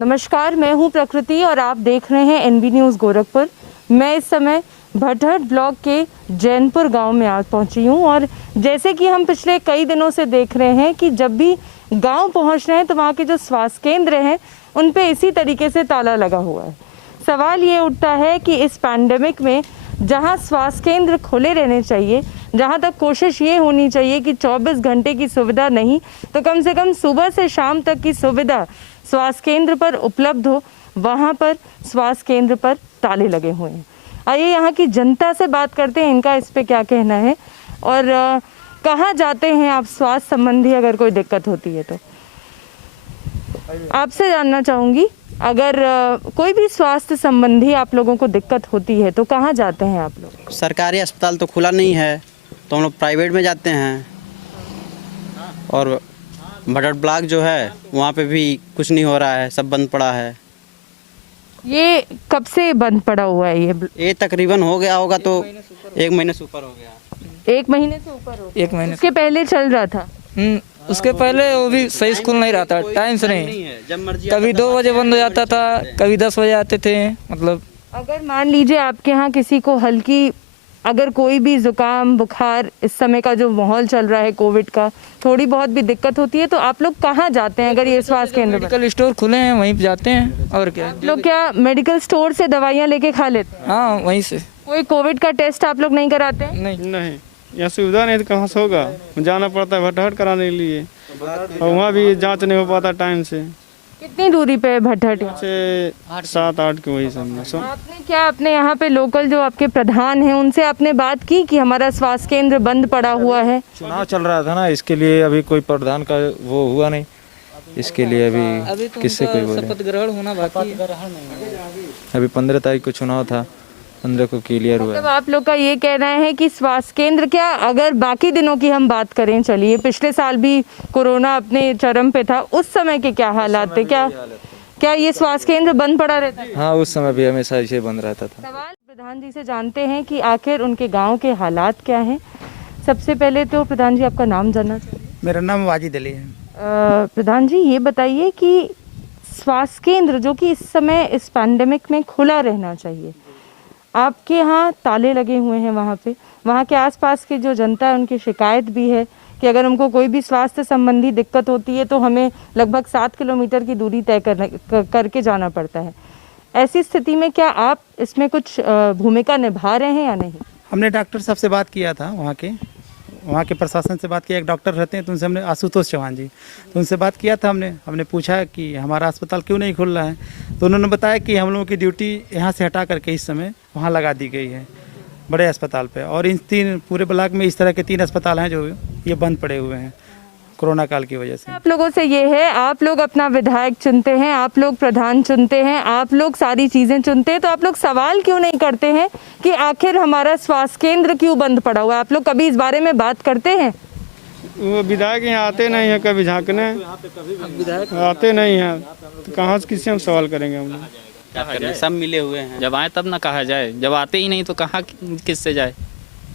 नमस्कार, मैं हूं प्रकृति और आप देख रहे हैं एनबी न्यूज़ गोरखपुर। मैं इस समय भटहट ब्लॉक के जैनपुर गांव में आ पहुंची हूं और जैसे कि हम पिछले कई दिनों से देख रहे हैं कि जब भी गांव पहुंच रहे हैं तो वहां के जो स्वास्थ्य केंद्र हैं उन पे इसी तरीके से ताला लगा हुआ है। सवाल ये उठता है कि इस पैंडेमिक में जहां स्वास्थ्य केंद्र खुले रहने चाहिए, जहां तक कोशिश ये होनी चाहिए कि 24 घंटे की सुविधा नहीं तो कम से कम सुबह से शाम तक की सुविधा स्वास्थ्य केंद्र पर उपलब्ध हो, वहां पर स्वास्थ्य केंद्र पर ताले लगे हुए हैं। आइए यहाँ की जनता से बात करते हैं, इनका इस पे क्या कहना है और कहाँ जाते हैं आप स्वास्थ्य संबंधी अगर कोई दिक्कत होती है तो। आपसे जानना चाहूँगी, अगर कोई भी स्वास्थ्य संबंधी आप लोगों को दिक्कत होती है तो कहाँ जाते हैं आप लोग? सरकारी अस्पताल तो खुला नहीं है तो हम लोग प्राइवेट में जाते हैं और भटहट ब्लॉक जो है वहाँ पे भी कुछ नहीं हो रहा है, सब बंद पड़ा है। ये कब से बंद पड़ा हुआ है? ये तकरीबन हो गया होगा तो 1 महीने से ऊपर हो गया। 1 महीने से ऊपर हो गया। 1 महीने उसके पहले चल रहा था? उसके पहले वो भी सही स्कूल नहीं रहता, टाइम से नहीं है, जब मर्जी कभी 2 बजे बंद हो जाता था, कभी 10 बजे आते थे। मतलब अगर मान लीजिए आपके यहाँ किसी को हल्की, अगर कोई भी जुकाम बुखार, इस समय का जो माहौल चल रहा है कोविड का, थोड़ी बहुत भी दिक्कत होती है तो आप लोग कहाँ जाते हैं? अगर ये स्वास्थ्य केंद्र मेडिकल स्टोर खुले हैं वहीं पे जाते हैं। और क्या लोग क्या मेडिकल स्टोर से दवाइयाँ लेके खा लेते हैं? हाँ, वहीं से। कोई कोविड का टेस्ट आप लोग नहीं कराते हैं? नहीं, यहाँ सुविधा नहीं तो कहाँ से होगा, जाना पड़ता है भटहट कराने के लिए और वहाँ भी जांच नहीं हो पाता टाइम से। कितनी दूरी पे है भटहट? से 7-8 के वही सब में। आपने क्या अपने यहाँ पे लोकल जो आपके प्रधान हैं उनसे आपने बात की कि हमारा स्वास्थ्य केंद्र बंद पड़ा हुआ है? चुनाव चल रहा था ना, इसके लिए अभी कोई प्रधान का वो हुआ नहीं, इसके लिए अभी तो किससे कोई बोले। शपथ ग्रहण होना बाकी है। अभी 15 तारीख को चुनाव था, 15 को क्लियर हुआ। मतलब आप लोग का ये कहना है कि स्वास्थ्य केंद्र क्या, अगर बाकी दिनों की हम बात करें, चलिए पिछले साल भी कोरोना अपने चरम पे था, उस समय के क्या हालात थे? क्या ये स्वास्थ्य केंद्र बंद पड़ा रहता है? हाँ, उस समय भी हमेशा ऐसे बंद रहता था। सवाल प्रधान जी से जानते हैं कि आखिर उनके गांव के हालात क्या हैं। सबसे पहले तो प्रधान जी आपका नाम जानना चाहिए। मेरा नाम वाजिद अली है। प्रधान जी ये बताइए कि स्वास्थ्य केंद्र जो कि इस समय इस पैंडेमिक में खुला रहना चाहिए, आपके यहाँ ताले लगे हुए हैं, वहाँ के आसपास की जो जनता है उनकी शिकायत भी है कि अगर हमको कोई भी स्वास्थ्य संबंधी दिक्कत होती है तो हमें लगभग 7 किलोमीटर की दूरी तय करके जाना पड़ता है। ऐसी स्थिति में क्या आप इसमें कुछ भूमिका निभा रहे हैं या नहीं? हमने डॉक्टर साहब से बात किया था, वहाँ के प्रशासन से बात किया। एक डॉक्टर रहते हैं तो उनसे हमने, आशुतोष चौहान जी, तो उनसे बात किया था। हमने पूछा कि हमारा अस्पताल क्यों नहीं खुल रहा है, तो उन्होंने बताया कि हम लोगों की ड्यूटी यहाँ से हटा करके इस समय वहाँ लगा दी गई है बड़े अस्पताल पे। और इन 3 पूरे ब्लॉक में इस तरह के 3 अस्पताल हैं जो ये बंद पड़े हुए हैं कोरोना काल की वजह से। आप लोगों से ये है, आप लोग अपना विधायक चुनते हैं, आप लोग प्रधान चुनते हैं, आप लोग सारी चीज़ें चुनते हैं, तो आप लोग सवाल क्यों नहीं करते हैं कि आखिर हमारा स्वास्थ्य केंद्र क्यों बंद पड़ा हुआ है? आप लोग कभी इस बारे में बात करते हैं? वो विधायक यहाँ आते नहीं है, कभी झाँकने आते नहीं हैं तो कहाँ से किससे हम सवाल करेंगे? हम लोग क्या करें, सब मिले हुए हैं। जब आए तब ना कहा जाए, जब आते ही नहीं तो कहाँ किससे जाए?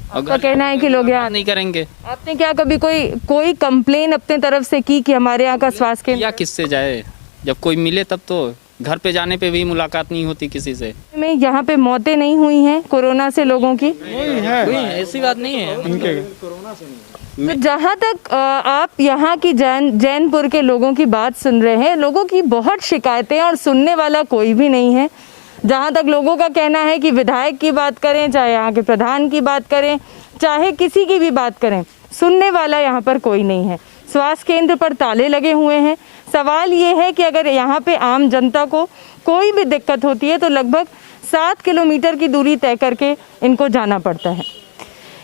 आपका कहना है कि लोग यहाँ नहीं करेंगे। आपने क्या कभी कोई कंप्लेन अपने तरफ से की कि हमारे यहाँ का स्वास्थ्य केंद्र? या किससे जाए? जब कोई मिले तब तो, घर पे जाने पे भी मुलाकात नहीं होती किसी से। में यहाँ पे मौतें नहीं हुई हैं कोरोना से लोगों की? ऐसी बात नहीं है। तो जहाँ तक आप यहाँ की जैनपुर के लोगों की बात सुन रहे हैं, लोगों की बहुत शिकायतें और सुनने वाला कोई भी नहीं है। जहाँ तक लोगों का कहना है कि विधायक की बात करें, चाहे यहाँ के प्रधान की बात करें, चाहे किसी की भी बात करें, सुनने वाला यहाँ पर कोई नहीं है। स्वास्थ्य केंद्र पर ताले लगे हुए हैं। सवाल ये है कि अगर यहाँ पे आम जनता को कोई भी दिक्कत होती है तो लगभग 7 किलोमीटर की दूरी तय करके इनको जाना पड़ता है।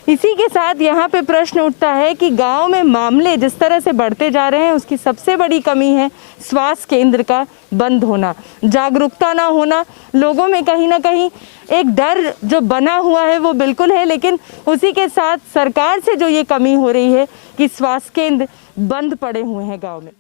इसी के साथ यहाँ पे प्रश्न उठता है कि गांव में मामले जिस तरह से बढ़ते जा रहे हैं उसकी सबसे बड़ी कमी है स्वास्थ्य केंद्र का बंद होना, जागरूकता ना होना। लोगों में कहीं ना कहीं एक डर जो बना हुआ है वो बिल्कुल है, लेकिन उसी के साथ सरकार से जो ये कमी हो रही है कि स्वास्थ्य केंद्र बंद पड़े हुए हैं गाँव में।